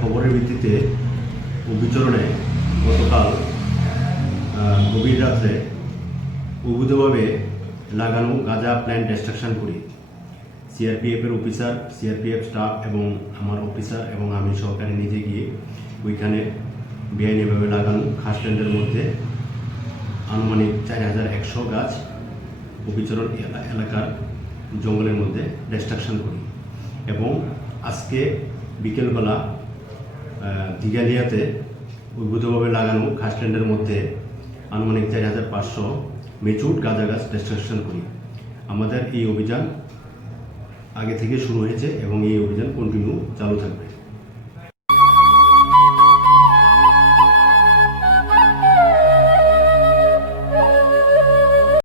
খবরের ভিত্তিতে অভিচরণে গতকাল গভীর রাত্রে অবৈধভাবে লাগানো গাঁজা প্ল্যান্ট ডিস্ট্রাকশন করি। সিআরপিএফের অফিসার, সিআরপিএফ স্টাফ এবং আমার অফিসার এবং আমি সহকারে নিজে গিয়ে ওইখানে বেআইনিভাবে লাগানো খাস প্ল্যান্টের মধ্যে আনুমানিক 4100 গাছ অভিচরণ এলাকার জঙ্গলের মধ্যে ডিস্ট্রাকশন করি এবং আজকে বিকেলবেলা দিঘালিয়াতে অবৈধভাবে লাগানো খাসল্যান্ডের মধ্যে আনুমানিক 4500 মেচুর গাঁজা গাছ ডিস্ট্রাকশন করি। আমাদের এই অভিযান আগে থেকে শুরু হয়েছে এবং এই অভিযান কন্টিনিউ চালু থাকবে।